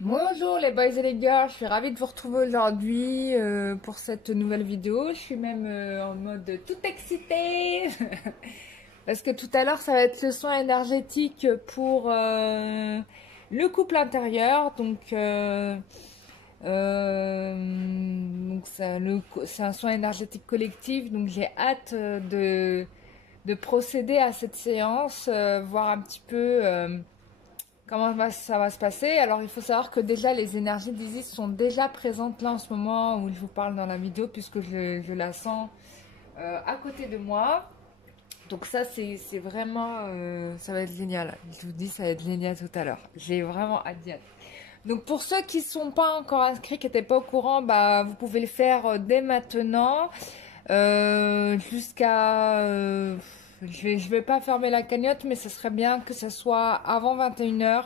Bonjour les boys et les girls, je suis ravie de vous retrouver aujourd'hui pour cette nouvelle vidéo. Je suis même en mode tout excitée parce que tout à l'heure ça va être le soin énergétique pour le couple intérieur. Donc c'est un soin énergétique collectif, donc j'ai hâte de procéder à cette séance, voir un petit peu ça va se passer. Alors il faut savoir que déjà les énergies d'Isis sont déjà présentes là en ce moment où je vous parle dans la vidéo, puisque je la sens à côté de moi. Donc ça c'est vraiment ça va être génial. Je vous dis, ça va être génial tout à l'heure. J'ai vraiment hâte d'y être. Donc pour ceux qui ne sont pas encore inscrits, qui n'étaient pas au courant, bah vous pouvez le faire dès maintenant jusqu'à je vais pas fermer la cagnotte, mais ce serait bien que ce soit avant 21 h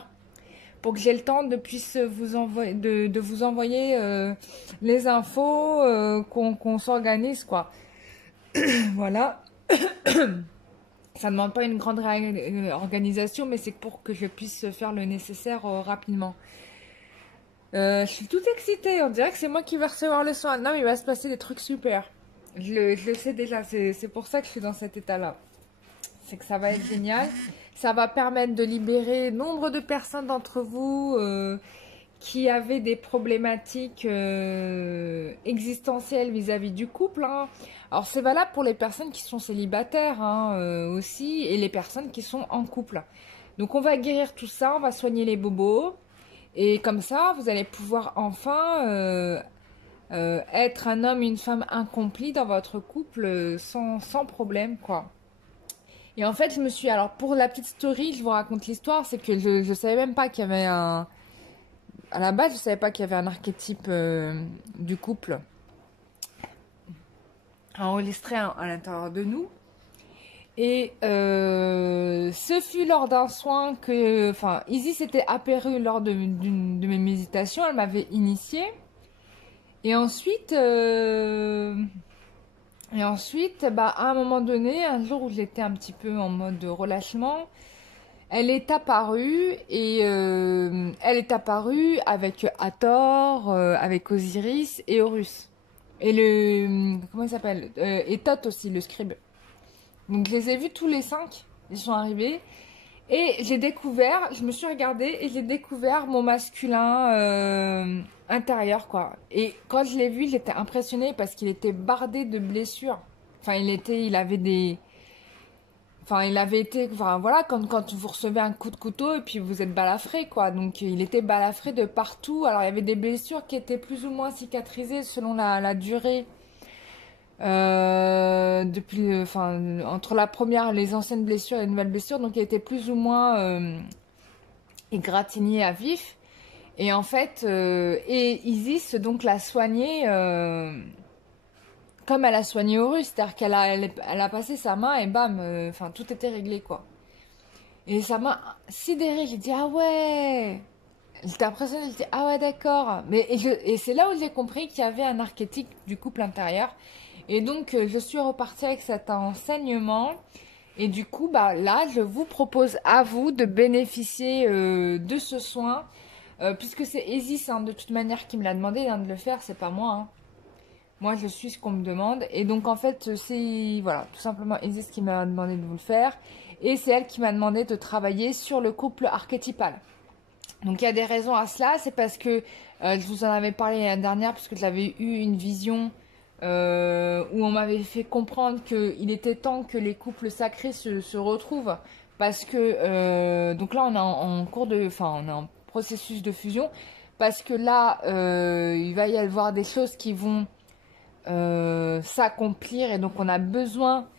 pour que j'ai le temps de puisse vous envoyer de vous envoyer les infos, qu'on s'organise quoi. Voilà. Ça ne demande pas une grande organisation, mais c'est pour que je puisse faire le nécessaire rapidement. Je suis toute excitée, on dirait que c'est moi qui vais recevoir le soin. Non, mais il va se passer des trucs super. Je le sais déjà, c'est pour ça que je suis dans cet état-là. C'est que ça va être génial. Ça va permettre de libérer nombre de personnes d'entre vous qui avaient des problématiques existentielles vis-à-vis du couple, hein. Alors c'est valable pour les personnes qui sont célibataires, hein, aussi, et les personnes qui sont en couple. Donc on va guérir tout ça, on va soigner les bobos. Et comme ça, vous allez pouvoir enfin être un homme et une femme incomplis dans votre couple sans problème, quoi. Et en fait, je me suis... Alors, pour la petite story, je vous raconte l'histoire, c'est que je savais même pas qu'il y avait un... À la base, je savais pas qu'il y avait un archétype du couple enregistré à l'intérieur de nous. Et ce fut lors d'un soin que... Enfin, Isis s'était apparue lors d'une de mes méditations, elle m'avait initiée. Et ensuite... bah, à un moment donné, un jour où j'étais un petit peu en mode relâchement, elle est apparue et elle est apparue avec Hathor, avec Osiris et Horus. Et comment il s'appelle, et Thoth aussi, le scribe. Donc je les ai vus tous les 5, ils sont arrivés. Et j'ai découvert, je me suis regardée et j'ai découvert mon masculin intérieur, quoi. Et quand je l'ai vu, j'étais impressionnée parce qu'il était bardé de blessures. Enfin, il avait des... Enfin, il avait été... Enfin, voilà, quand vous recevez un coup de couteau et puis vous êtes balafré, quoi. Donc, il était balafré de partout. Alors, il y avait des blessures qui étaient plus ou moins cicatrisées selon la durée. Depuis, enfin, entre la première, les anciennes blessures et les nouvelles blessures. Donc, il était plus ou moins égratigné à vif. Et en fait, et Isis, donc, l'a soigné... comme elle a soigné Horus, c'est-à-dire elle a passé sa main et bam, enfin tout était réglé quoi. Et ça m'a sidérée, j'ai dit ah ouais, j'étais impressionnée, j'ai dit ah ouais d'accord. Et c'est là où j'ai compris qu'il y avait un archétype du couple intérieur. Et donc je suis repartie avec cet enseignement. Et du coup bah là je vous propose à vous de bénéficier de ce soin, puisque c'est Isis hein, de toute manière qui me l'a demandé hein, de le faire, c'est pas moi hein. Moi, je suis ce qu'on me demande. Et donc, en fait, c'est, voilà, tout simplement Isis qui m'a demandé de vous le faire. Et c'est elle qui m'a demandé de travailler sur le couple archétypal. Donc, il y a des raisons à cela. C'est parce que je vous en avais parlé l'année dernière, parce que j'avais eu une vision où on m'avait fait comprendre qu'il était temps que les couples sacrés se retrouvent. Parce que, donc là, on est en cours de... Enfin, on est en processus de fusion. Parce que là, il va y avoir des choses qui vont... s'accomplir et donc on a besoin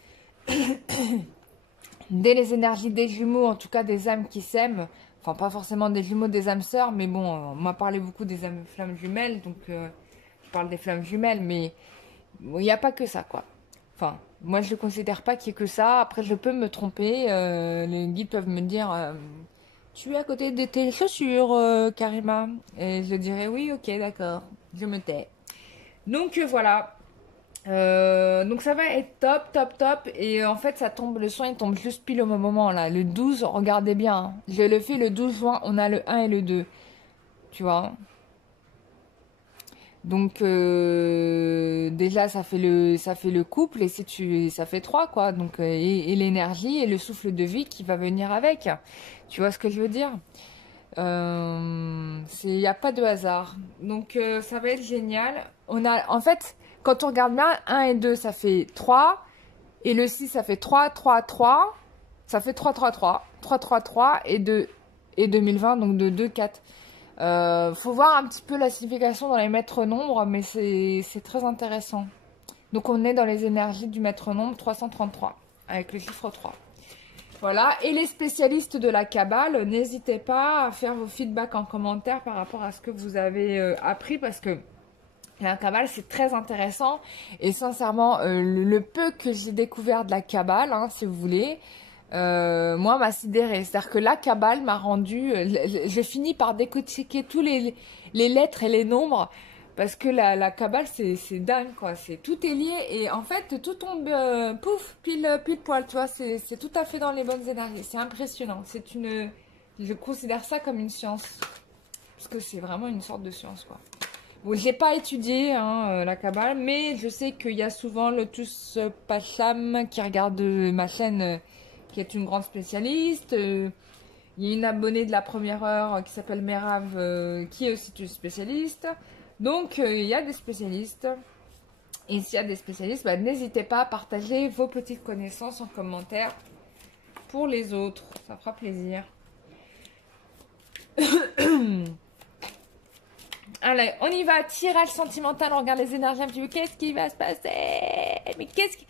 dès les énergies des jumeaux, en tout cas des âmes qui s'aiment, enfin pas forcément des jumeaux, des âmes sœurs, mais bon, on m'a parlé beaucoup des âmes flammes jumelles, donc je parle des flammes jumelles, mais il n'y a pas que ça quoi. Enfin, moi je ne considère pas qu'il y ait que ça, après je peux me tromper, les guides peuvent me dire tu es à côté de tes chaussures Karima, et je dirais oui ok d'accord, je me tais. Donc voilà. Donc ça va être top, top, top. Et en fait, ça tombe, le soin il tombe juste pile au moment là. Le 12, regardez bien, hein. Je le fais le 12 juin, on a le 1 et le 2. tu vois. Donc déjà ça fait le couple et si tu ça fait trois quoi. Donc et l'énergie et le souffle de vie qui va venir avec. Tu vois ce que je veux dire? Il n'y a pas de hasard. Donc ça va être génial. On a en fait quand on regarde bien 1 et 2 ça fait 3 et le 6 ça fait 3 3 3. Ça fait 3 3 3 3 3 3 et 2 et 2020 donc de 2 4. Faut voir un petit peu la signification dans les maîtres nombres, mais c'est très intéressant. Donc on est dans les énergies du maître nombre 333, avec le chiffre 3. Voilà, et les spécialistes de la Kabbale, n'hésitez pas à faire vos feedbacks en commentaire par rapport à ce que vous avez appris, parce que la Kabbale, c'est très intéressant. Et sincèrement, le peu que j'ai découvert de la Kabbale, hein, si vous voulez, moi, m'a sidéré. C'est-à-dire que la Kabbale m'a rendu... je finis par décortiquer tous les lettres et les nombres. Parce que la Kabbale, c'est dingue, quoi. Tout est lié. Et en fait, tout tombe, pouf, pile poil, tu vois. C'est tout à fait dans les bonnes énergies. C'est impressionnant. Je considère ça comme une science. Parce que c'est vraiment une sorte de science, quoi. Bon, j'ai pas étudié hein, la Kabbale, mais je sais qu'il y a souvent Lotus Pacham qui regarde ma chaîne, qui est une grande spécialiste. Il y a une abonnée de la première heure qui s'appelle Merav, qui est aussi une spécialiste. Donc, il y a des spécialistes. Et s'il y a des spécialistes, bah, n'hésitez pas à partager vos petites connaissances en commentaire pour les autres. Ça fera plaisir. Allez, on y va, tirage sentimental, on regarde les énergies un petit peu. Qu'est-ce qui va se passer? Mais qu'est-ce qui...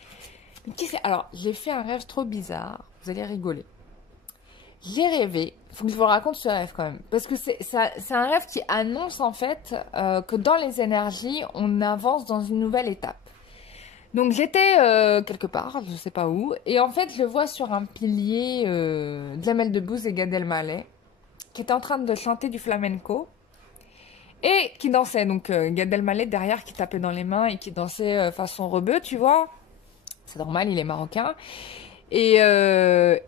Alors, j'ai fait un rêve trop bizarre. Vous allez rigoler. J'ai rêvé, il faut que je vous raconte ce rêve quand même. Parce que c'est un rêve qui annonce en fait que dans les énergies, on avance dans une nouvelle étape. Donc j'étais quelque part, je sais pas où. Et en fait, je vois sur un pilier Jamel Debbouze et Gad Elmaleh qui étaient en train de chanter du flamenco. Et qui dansait, donc Gad Elmaleh derrière qui tapait dans les mains et qui dansait façon rebeu, tu vois. C'est normal, il est marocain. Et je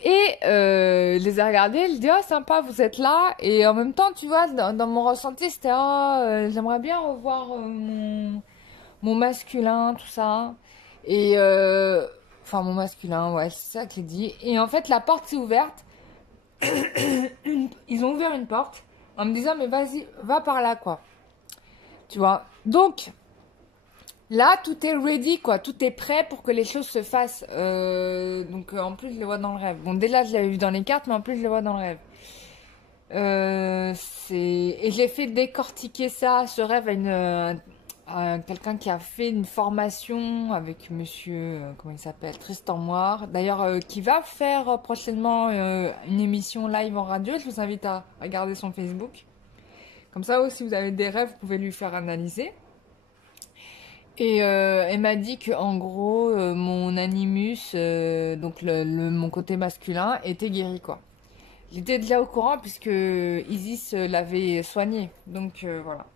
les ai regardés, je dis oh sympa, vous êtes là. Et en même temps, tu vois, dans mon ressenti, c'était oh j'aimerais bien revoir mon masculin, tout ça. Et enfin mon masculin, ouais, c'est ça que j'ai dit. Et en fait, la porte s'est ouverte. Ils ont ouvert une porte en me disant mais vas-y, va par là quoi. Tu vois. Donc là, tout est ready, quoi. Tout est prêt pour que les choses se fassent. Donc, en plus, je le vois dans le rêve. Bon, déjà, je l'avais vu dans les cartes, mais en plus, je le vois dans le rêve. Et j'ai fait décortiquer ça, ce rêve, à quelqu'un qui a fait une formation avec monsieur, comment il s'appelle, Tristan Moire. D'ailleurs, qui va faire prochainement une émission live en radio. Je vous invite à regarder son Facebook. Comme ça, si vous avez des rêves, vous pouvez lui faire analyser. Et elle m'a dit que en gros mon animus, donc mon côté masculin, était guéri quoi. J'étais déjà au courant puisque Isis l'avait soigné. Donc voilà.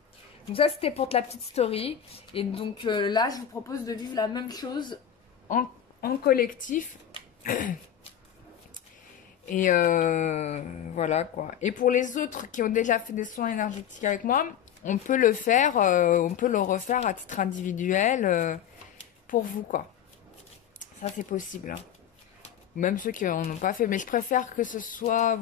Donc ça c'était pour la petite story. Et donc là je vous propose de vivre la même chose en collectif. Et voilà quoi. Et pour les autres qui ont déjà fait des soins énergétiques avec moi, on peut le faire, on peut le refaire à titre individuel pour vous quoi. Ça c'est possible. Hein. Même ceux qui n'en ont pas fait. Mais je préfère que ce soit...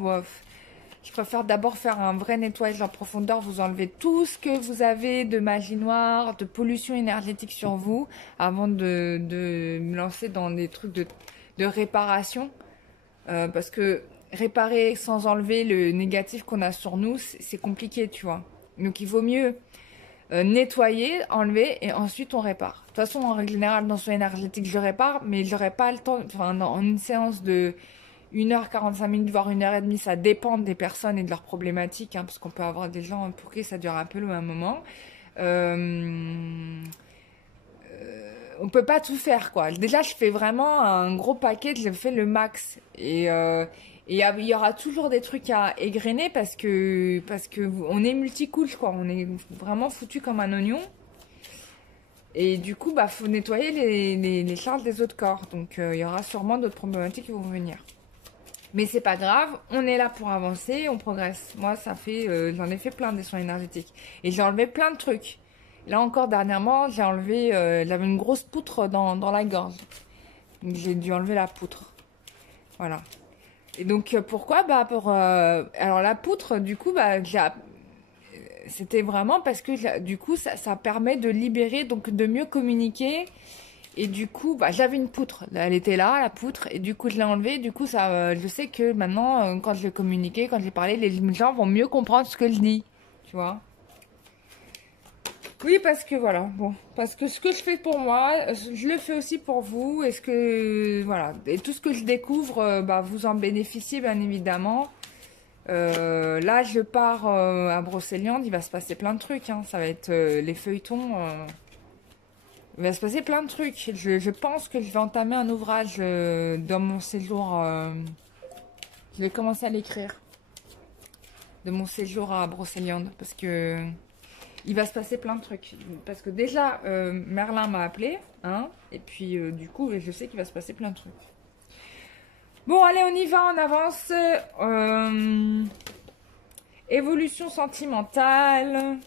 je préfère d'abord faire un vrai nettoyage en profondeur. Vous enlevez tout ce que vous avez de magie noire, de pollution énergétique sur vous. Avant de me lancer dans des trucs de réparation. Parce que réparer sans enlever le négatif qu'on a sur nous, c'est compliqué, tu vois. Donc il vaut mieux nettoyer, enlever et ensuite on répare. De toute façon, en règle générale, dans son énergétique, je répare, mais j'aurais pas le temps, enfin, en une séance de 1h45, voire 1h30, ça dépend des personnes et de leurs problématiques, hein, parce qu'on peut avoir des gens pour qui ça dure un peu le même moment. On peut pas tout faire, quoi. Déjà, je fais vraiment un gros paquet, je fais le max. Et il y aura toujours des trucs à égrener parce que on est multicouche, quoi. On est vraiment foutu comme un oignon. Et du coup, bah, faut nettoyer les charges des autres corps. Donc, il y aura sûrement d'autres problématiques qui vont venir. Mais c'est pas grave, on est là pour avancer, on progresse. Moi, ça fait, j'en ai fait plein des soins énergétiques. Et j'ai enlevé plein de trucs. Là encore, dernièrement, j'ai enlevé, j'avais une grosse poutre dans la gorge. Donc j'ai dû enlever la poutre. Voilà. Et donc, pourquoi? Bah, alors la poutre, du coup, bah, c'était vraiment parce que, du coup, ça permet de libérer, donc de mieux communiquer. Et du coup, bah, j'avais une poutre. Elle était là, la poutre. Et du coup, je l'ai enlevée. Du coup, je sais que maintenant, quand je vais communiquer, quand je vais parler, les gens vont mieux comprendre ce que je dis. Tu vois? Oui, parce que voilà. Bon. Parce que ce que je fais pour moi, je le fais aussi pour vous. Voilà. Et tout ce que je découvre, bah, vous en bénéficiez, bien évidemment. Là, je pars à Brocéliande. Il va se passer plein de trucs. Hein. Ça va être les feuilletons. Il va se passer plein de trucs. Je pense que je vais entamer un ouvrage dans mon séjour. Je vais commencer à l'écrire. De mon séjour à Brocéliande. Parce que il va se passer plein de trucs. Parce que déjà, Merlin m'a appelé. Hein, et puis, du coup, je sais qu'il va se passer plein de trucs. Bon, allez, on y va, on avance. Évolution sentimentale.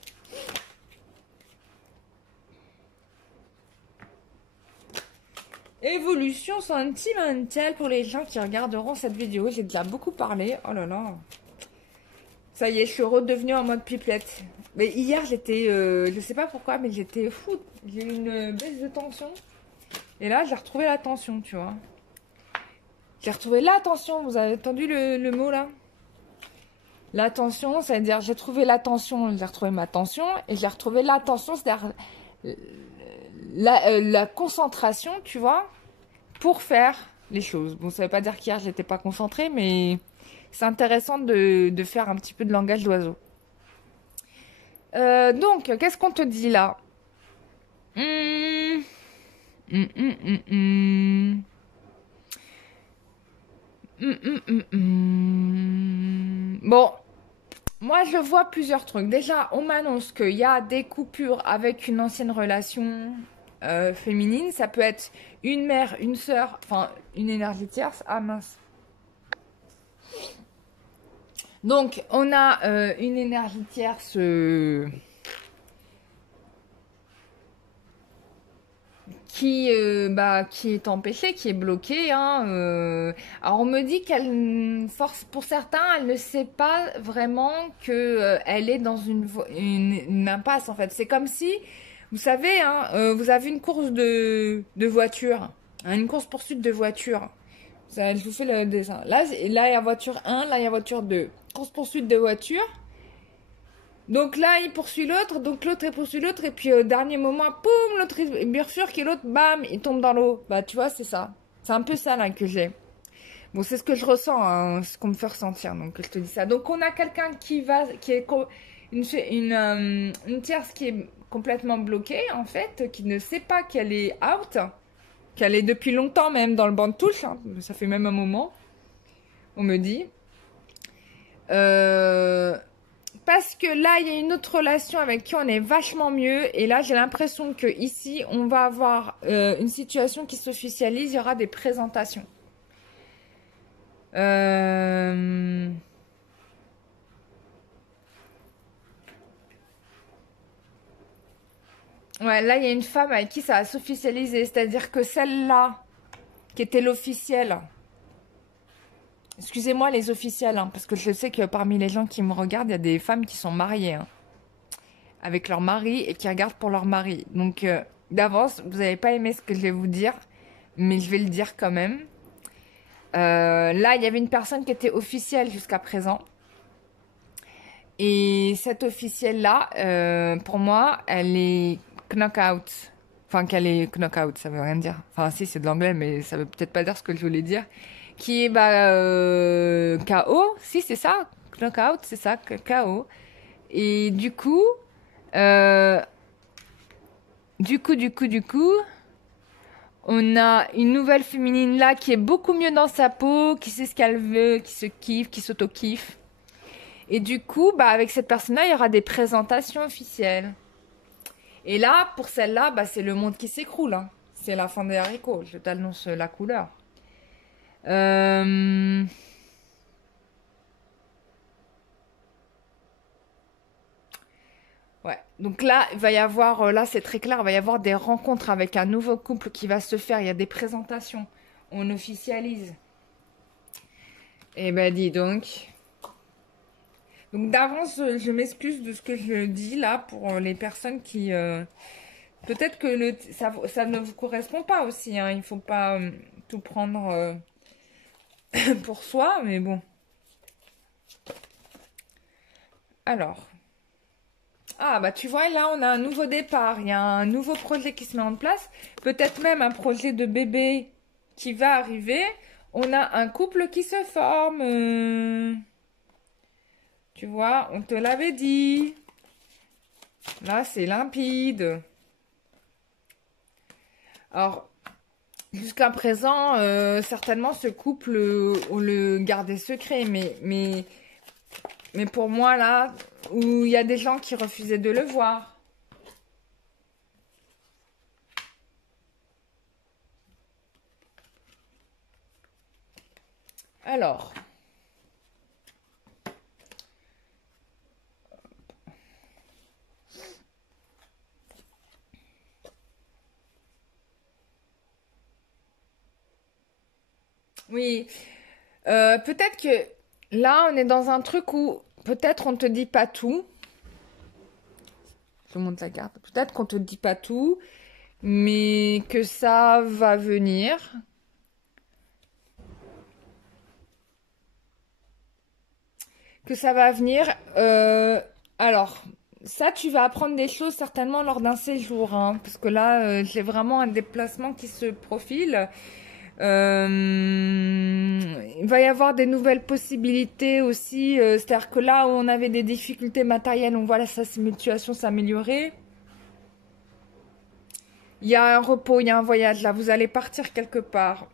Évolution sentimentale pour les gens qui regarderont cette vidéo. J'ai déjà beaucoup parlé. Oh là là. Ça y est, je suis redevenue en mode pipelette. Mais hier, j'étais... je sais pas pourquoi, mais j'étais fou. J'ai eu une baisse de tension. Et là, j'ai retrouvé la tension, tu vois. J'ai retrouvé la tension. Vous avez entendu le mot, là? La tension, c'est-à-dire j'ai trouvé la tension, j'ai retrouvé ma tension. Et j'ai retrouvé la tension, c'est-à-dire la concentration, tu vois, pour faire les choses. Bon, ça veut pas dire qu'hier, j'étais pas concentrée, mais c'est intéressant de faire un petit peu de langage d'oiseau. Donc, qu'est-ce qu'on te dit là? Bon, moi je vois plusieurs trucs. Déjà, on m'annonce qu'il y a des coupures avec une ancienne relation féminine. Ça peut être une mère, une sœur, enfin une énergie tierce. Ah mince. Donc, on a une énergie tierce qui est empêchée, qui est bloquée. Hein, Alors, on me dit qu'elle force, pour certains, elle ne sait pas vraiment que elle est dans une impasse, en fait. C'est comme si, vous savez, hein, vous avez une course de voiture, hein, une course-poursuite de voiture. Ça, je vous fais le dessin. Là, il y a voiture 1, là, il y a voiture 2. Course-poursuite de voiture. Donc là, il poursuit l'autre, donc l'autre il poursuit l'autre, et puis au dernier moment, poum, l'autre il bifurque et l'autre, bam, il tombe dans l'eau. Bah, tu vois, c'est ça. C'est un peu ça, là, que j'ai. Bon, c'est ce que je ressens, hein, ce qu'on me fait ressentir, donc je te dis ça. Donc, on a quelqu'un qui est une tierce qui est complètement bloquée, en fait, qui ne sait pas qu'elle est out, qu'elle est depuis longtemps même dans le banc de touche, hein, ça fait même un moment, on me dit. Parce que là, il y a une autre relation avec qui on est vachement mieux. Et là, j'ai l'impression que ici, on va avoir une situation qui s'officialise. Il y aura des présentations. Ouais, là, il y a une femme avec qui ça va s'officialiser. C'est-à-dire que celle-là, qui était l'officielle... Excusez-moi les officiels, hein, parce que je sais que parmi les gens qui me regardent, il y a des femmes qui sont mariées hein, avec leur mari et qui regardent pour leur mari. Donc d'avance, vous n'avez pas aimé ce que je vais vous dire, mais je vais le dire quand même. Là, il y avait une personne qui était officielle jusqu'à présent. Et cette officielle-là, pour moi, elle est knock-out. Enfin, qu'elle est knock-out, ça veut rien dire. Enfin, si, c'est de l'anglais, mais ça veut peut-être pas dire ce que je voulais dire. Qui est KO, si c'est ça, knockout, c'est ça, KO. Et euh, du coup, on a une nouvelle féminine là qui est beaucoup mieux dans sa peau, qui sait ce qu'elle veut, qui se kiffe, qui s'auto-kiffe. Et du coup, avec cette personne-là, il y aura des présentations officielles. Et là, pour celle-là, c'est le monde qui s'écroule. Hein. C'est la fin des haricots, je t'annonce la couleur. Ouais. Donc là, il va y avoir, là c'est très clair, il va y avoir des rencontres avec un nouveau couple qui va se faire. Il y a des présentations. On officialise. Eh ben dis donc. Donc d'avance, je m'excuse de ce que je dis là pour les personnes qui... peut-être que ça ne vous correspond pas aussi. Hein. Il ne faut pas tout prendre pour soi, mais bon. Alors. Ah bah tu vois, là on a un nouveau départ. Il y a un nouveau projet qui se met en place. Peut-être même un projet de bébé qui va arriver. On a un couple qui se forme. Tu vois, on te l'avait dit. Là, c'est limpide. Alors, jusqu'à présent, certainement, ce couple, on le gardait secret. Mais pour moi, là, où il y a des gens qui refusaient de le voir. Alors... Oui, peut-être que là, on est dans un truc où peut-être on te dit pas tout. Je monte la carte. Peut-être qu'on te dit pas tout, mais que ça va venir. Que ça va venir. Alors, ça, tu vas apprendre des choses certainement lors d'un séjour, hein, parce que là, j'ai vraiment un déplacement qui se profile. Il va y avoir des nouvelles possibilités aussi. C'est-à-dire que là où on avait des difficultés matérielles, on voit la situation s'améliorer. Il y a un repos, il y a un voyage. Là, vous allez partir quelque part.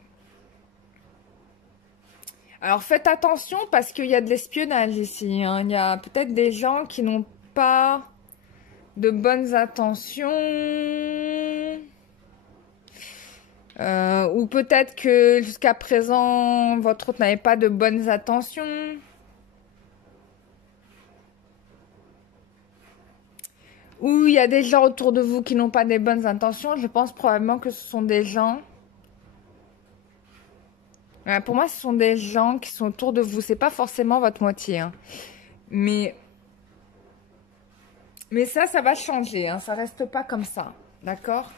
Alors faites attention parce qu'il y a de l'espionnage ici. Hein. Il y a peut-être des gens qui n'ont pas de bonnes intentions. Ou peut-être que jusqu'à présent, votre hôte n'avait pas de bonnes intentions. Ou il y a des gens autour de vous qui n'ont pas des bonnes intentions. Je pense probablement que ce sont des gens... pour moi, ce sont des gens qui sont autour de vous. C'est pas forcément votre moitié. Hein. Mais ça va changer. Hein. Ça reste pas comme ça. D'accord ?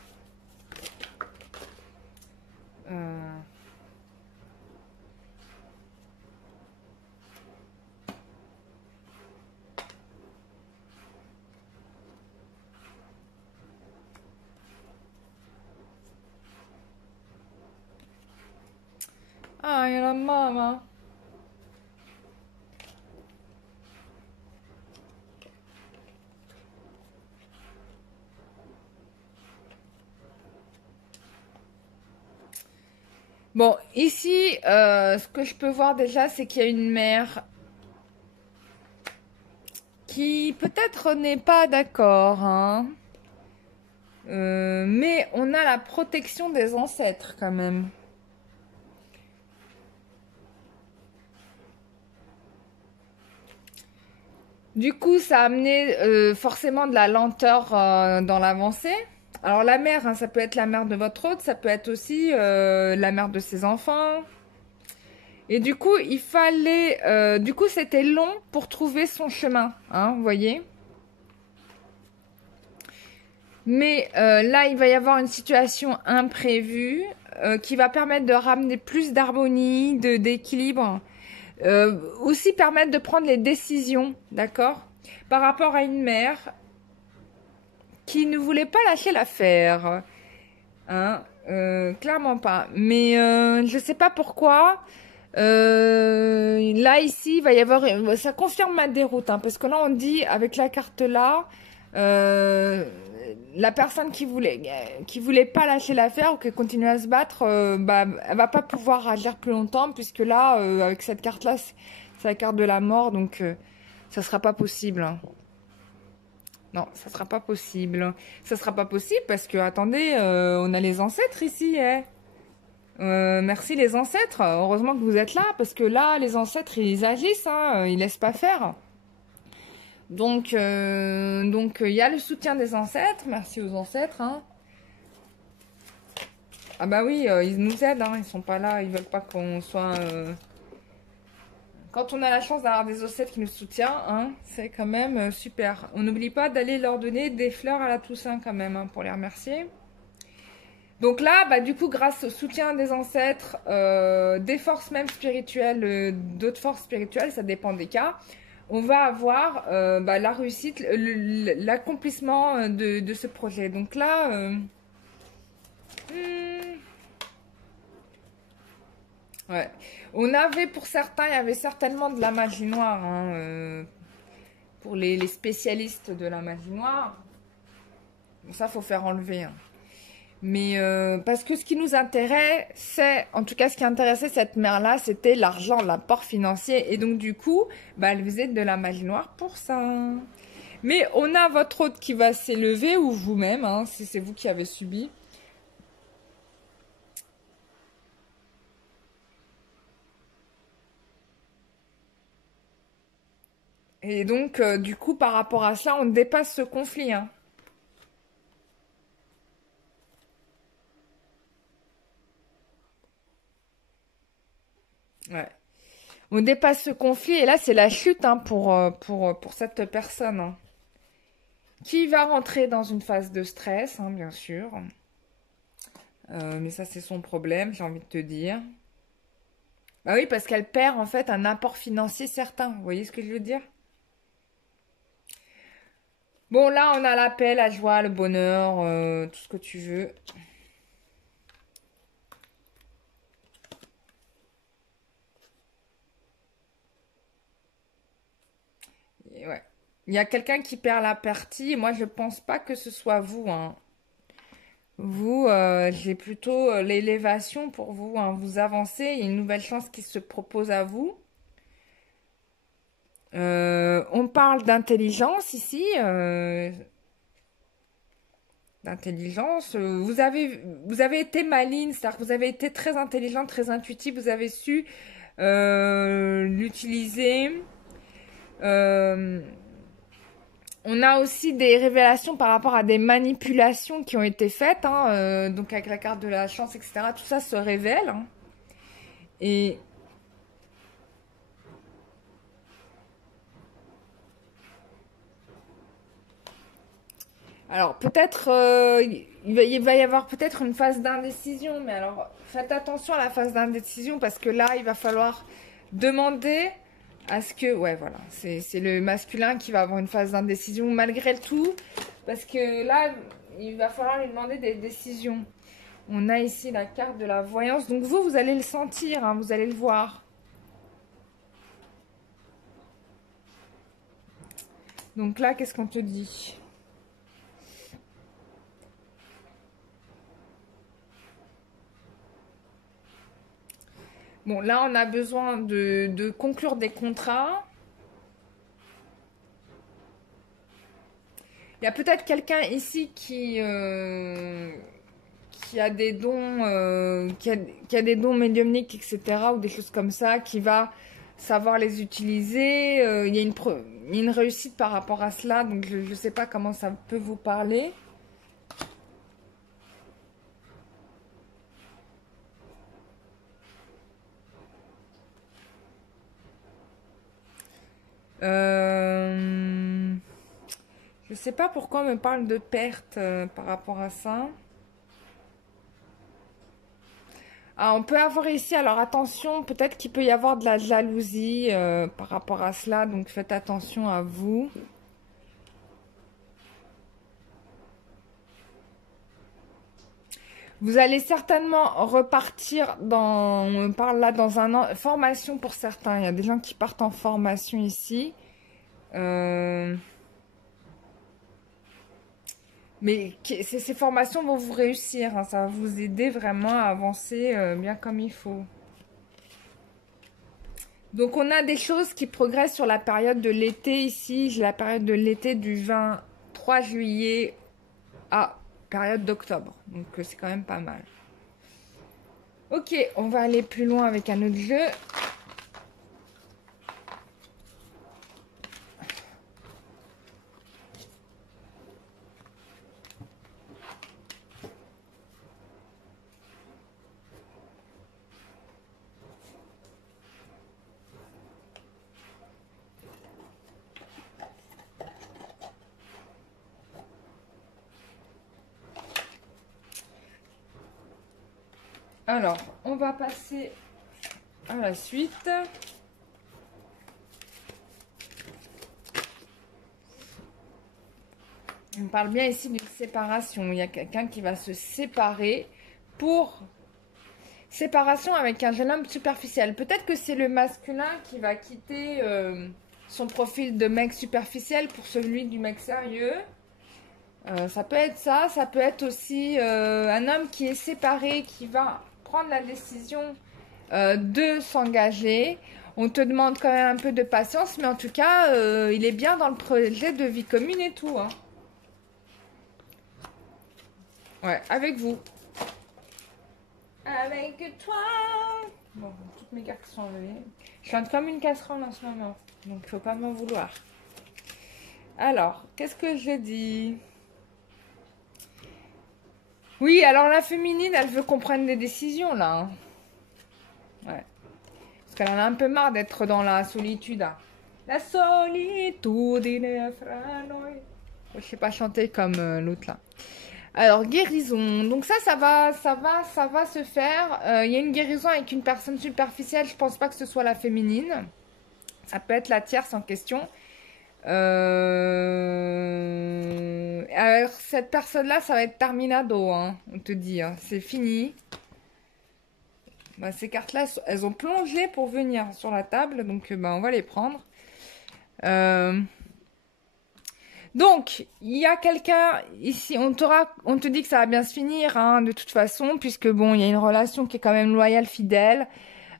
Ah, il y a la maman. Bon, ici, ce que je peux voir déjà, c'est qu'il y a une mère qui peut-être n'est pas d'accord, hein. Mais on a la protection des ancêtres quand même. Du coup, ça a amené forcément de la lenteur dans l'avancée. Alors la mère, hein, ça peut être la mère de votre hôte, ça peut être aussi la mère de ses enfants. Et du coup, il fallait... du coup, c'était long pour trouver son chemin, hein, vous voyez. Mais là, il va y avoir une situation imprévue qui va permettre de ramener plus d'harmonie, d'équilibre. Aussi permettre de prendre les décisions, d'accord? Par rapport à une mère qui ne voulait pas lâcher l'affaire. Hein, clairement pas. Mais je sais pas pourquoi. Là, ici, il va y avoir... Ça confirme ma déroute. Hein, parce que là, on dit, avec la carte là... la personne qui voulait pas lâcher l'affaire ou qui continue à se battre, bah, elle va pas pouvoir agir plus longtemps puisque là, avec cette carte-là, c'est la carte de la mort, donc ça sera pas possible. Hein. Non, ça sera pas possible. Ça sera pas possible parce que, attendez, on a les ancêtres ici, hein. Merci les ancêtres. Heureusement que vous êtes là parce que là, les ancêtres, ils agissent, hein, ils laissent pas faire. Donc, il y a le soutien des ancêtres. Merci aux ancêtres. Hein. Ah bah oui, ils nous aident. Hein. Ils sont pas là. Ils veulent pas qu'on soit... Quand on a la chance d'avoir des ancêtres qui nous soutiennent, hein, c'est quand même super. On n'oublie pas d'aller leur donner des fleurs à la Toussaint quand même, hein, pour les remercier. Donc là, bah, du coup, grâce au soutien des ancêtres, des forces même spirituelles, d'autres forces spirituelles, ça dépend des cas, on va avoir bah, la réussite, l'accomplissement de ce projet. Donc là, ouais. On avait, pour certains, il y avait certainement de la magie noire, hein, pour les spécialistes de la magie noire. Bon, ça, faut faire enlever, hein. Mais parce que ce qui nous intéresse, c'est, en tout cas ce qui intéressait cette mère-là, c'était l'argent, l'apport financier. Et donc du coup, bah, elle faisait de la magie noire pour ça. Mais on a votre hôte qui va s'élever, ou vous-même, hein, si c'est vous qui avez subi. Et donc, du coup, par rapport à ça, on dépasse ce conflit, hein. Ouais. On dépasse ce conflit, et là, c'est la chute, hein, pour cette personne, hein, qui va rentrer dans une phase de stress, hein, bien sûr. Mais ça, c'est son problème, j'ai envie de te dire. Bah oui, parce qu'elle perd, en fait, un apport financier certain. Vous voyez ce que je veux dire? Bon, là, on a la paix, la joie, le bonheur, tout ce que tu veux. Et ouais. Il y a quelqu'un qui perd la partie. Moi, je pense pas que ce soit vous, hein. Vous, j'ai plutôt l'élévation pour vous, hein. Vous avancez, il y a une nouvelle chance qui se propose à vous. On parle d'intelligence ici. D'intelligence. Vous avez été maligne, c'est-à-dire que vous avez été très intelligente, très intuitive. Vous avez su l'utiliser. Euh, On a aussi des révélations par rapport à des manipulations qui ont été faites, hein, donc avec la carte de la chance, etc. Tout ça se révèle. Hein. Et alors peut-être, il va y avoir peut-être une phase d'indécision, mais alors faites attention à la phase d'indécision parce que là, il va falloir demander à ce que, ouais, voilà, c'est le masculin qui va avoir une phase d'indécision malgré le tout, parce que là, il va falloir lui demander des décisions. On a ici la carte de la voyance. Donc vous allez le sentir, hein, vous allez le voir. Donc là, qu'est-ce qu'on te dit? Bon, là, on a besoin de conclure des contrats. Il y a peut-être quelqu'un ici qui a des dons, qui a des dons médiumniques, etc., ou des choses comme ça, qui va savoir les utiliser. Il y a une réussite par rapport à cela, donc je ne sais pas comment ça peut vous parler. Je sais pas pourquoi on me parle de perte par rapport à ça. Ah, on peut avoir ici, alors attention, peut-être qu'il peut y avoir de la jalousie par rapport à cela, donc faites attention à vous. Vous allez certainement repartir dans, on parle là dans formation pour certains. Il y a des gens qui partent en formation ici. Mais ces formations vont vous réussir, hein, ça va vous aider vraiment à avancer bien comme il faut. Donc on a des choses qui progressent sur la période de l'été ici. J'ai la période de l'été du 23 juillet à période d'octobre. Donc c'est quand même pas mal. Ok, on va aller plus loin avec un autre jeu. Alors, on va passer à la suite. On parle bien ici d'une séparation. Il y a quelqu'un qui va se séparer pour séparation avec un jeune homme superficiel. Peut-être que c'est le masculin qui va quitter son profil de mec superficiel pour celui du mec sérieux. Ça peut être ça. Ça peut être aussi un homme qui est séparé, qui va prendre la décision de s'engager. On te demande quand même un peu de patience, mais en tout cas, il est bien dans le projet de vie commune et tout, hein. Ouais, avec vous. Avec toi. Bon, toutes mes cartes sont enlevées. Je chante comme une casserole en ce moment, donc il faut pas m'en vouloir. Alors, qu'est-ce que je dis? Oui, alors la féminine, elle veut qu'on prenne des décisions, là, hein. Ouais. Parce qu'elle en a un peu marre d'être dans la solitude, hein. La solitude, je sais pas chanter comme l'autre, là. Alors, guérison. Donc ça va se faire. Il y a une guérison avec une personne superficielle. Je pense pas que ce soit la féminine. Ça peut être la tierce en question. Alors, cette personne-là, ça va être terminado, hein, on te dit, hein. C'est fini. Bah, ces cartes-là, elles ont plongé pour venir sur la table. Donc, bah, on va les prendre. Donc, il y a quelqu'un ici, on te dit que ça va bien se finir, hein, de toute façon, puisque bon, il y a une relation qui est quand même loyale, fidèle.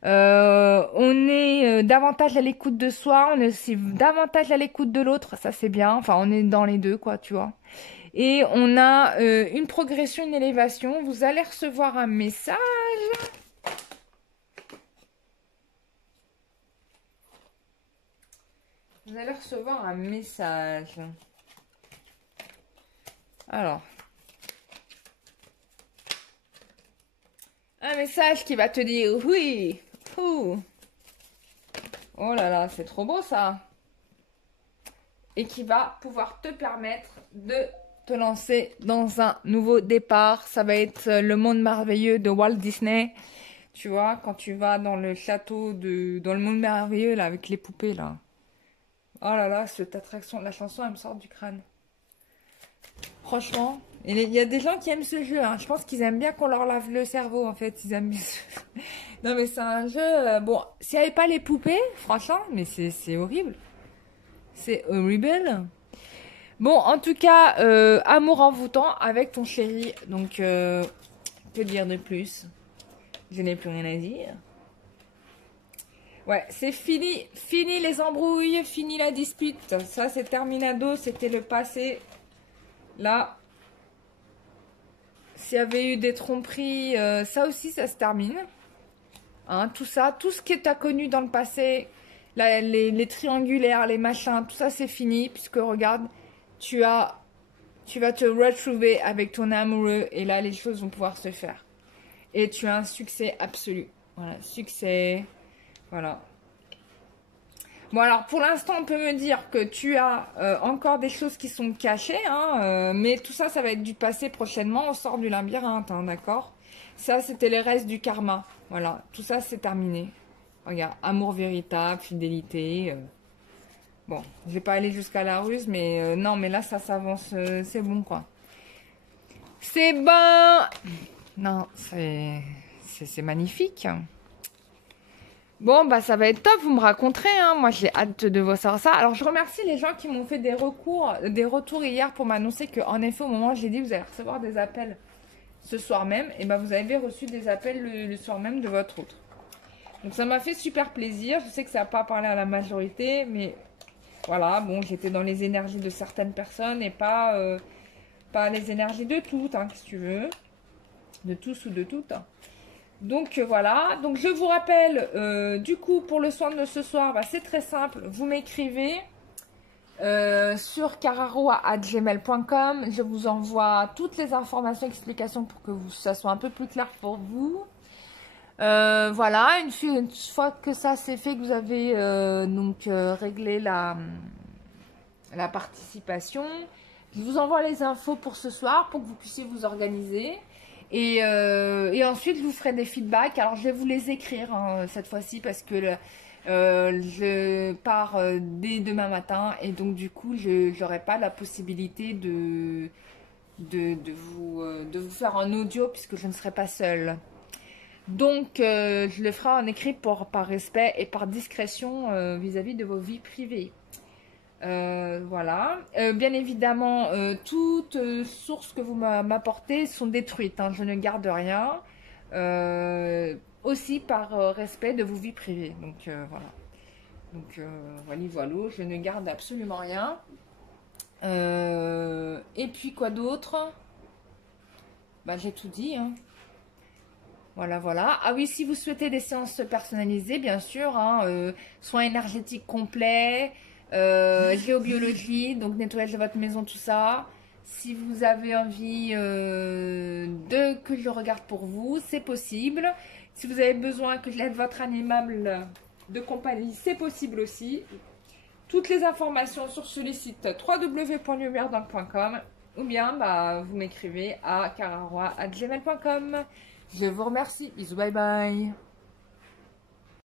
On est davantage à l'écoute de soi, on est aussi davantage à l'écoute de l'autre, ça c'est bien. Enfin, on est dans les deux, quoi, tu vois. Et on a une progression, une élévation. Vous allez recevoir un message. Vous allez recevoir un message. Alors, un message qui va te dire oui. Ouh. Oh là là, c'est trop beau ça. Et qui va pouvoir te permettre de te lancer dans un nouveau départ. Ça va être le monde merveilleux de Walt Disney. Tu vois, quand tu vas dans le château dans le monde merveilleux là avec les poupées là. Oh là là, cette attraction, la chanson elle me sort du crâne. Franchement, il y a des gens qui aiment ce jeu, hein. Je pense qu'ils aiment bien qu'on leur lave le cerveau, en fait. Ils aiment bien ce jeu. Non, mais c'est un jeu... bon, s'il n'y avait pas les poupées, franchement, mais c'est horrible. C'est horrible. Bon, en tout cas, amour envoûtant avec ton chéri. Donc, que dire de plus? Je n'ai plus rien à dire. Ouais, c'est fini. Fini les embrouilles, fini la dispute. Ça, c'est terminado, c'était le passé. Là, s'il y avait eu des tromperies, ça aussi, ça se termine. Hein, tout ça, tout ce que tu as connu dans le passé, les triangulaires, les machins, tout ça, c'est fini. Puisque, regarde, tu vas te retrouver avec ton amoureux. Et là, les choses vont pouvoir se faire. Et tu as un succès absolu. Voilà, succès. Voilà. Bon, alors, pour l'instant, on peut me dire que tu as encore des choses qui sont cachées, hein, mais tout ça, ça va être du passé prochainement. On sort du labyrinthe, hein, d'accord? Ça, c'était les restes du karma. Voilà, tout ça, c'est terminé. Regarde, amour véritable, fidélité. Bon, je vais pas aller jusqu'à la ruse, mais non, mais là, ça s'avance. C'est bon, quoi. C'est bon! Non, c'est magnifique. Bon, bah ça va être top, vous me raconterez, hein. Moi j'ai hâte de voir ça. Alors je remercie les gens qui m'ont fait des retours hier pour m'annoncer qu'en effet au moment où j'ai dit vous allez recevoir des appels ce soir même, et bah vous avez reçu des appels le soir même de votre autre. Donc ça m'a fait super plaisir, je sais que ça n'a pas parlé à la majorité, mais voilà, bon j'étais dans les énergies de certaines personnes et pas les énergies de toutes, hein, si tu veux, de tous ou de toutes. Donc voilà, donc je vous rappelle, du coup pour le soin de ce soir, bah, c'est très simple, vous m'écrivez sur cararoa@gmail.com, je vous envoie toutes les informations, explications pour que ça soit un peu plus clair pour vous. Voilà, une fois que ça c'est fait, que vous avez réglé la participation, je vous envoie les infos pour ce soir pour que vous puissiez vous organiser. Et ensuite, je vous ferai des feedbacks. Alors, je vais vous les écrire hein, cette fois-ci parce que je pars dès demain matin. Et donc, du coup, je n'aurai pas la possibilité de vous faire en audio puisque je ne serai pas seule. Donc, je le ferai en écrit par respect et par discrétion vis-à-vis de vos vies privées. Voilà. Bien évidemment, toutes sources que vous m'apportez sont détruites. Hein, je ne garde rien. Aussi par respect de vos vies privées. Donc, voilà. Donc, voilà, je ne garde absolument rien. Et puis, quoi d'autre? Bah, j'ai tout dit, hein. Voilà, voilà. Ah oui, si vous souhaitez des séances personnalisées, bien sûr, hein, soins énergétiques complets, géobiologie, donc nettoyage de votre maison, tout ça. Si vous avez envie que je regarde pour vous, c'est possible. Si vous avez besoin que je l'aide votre animal de compagnie, c'est possible aussi. Toutes les informations sur ce site www.lumieredonc.com ou bien bah, vous m'écrivez à cararoi@gmail.com. Je vous remercie. Bisous, bye bye.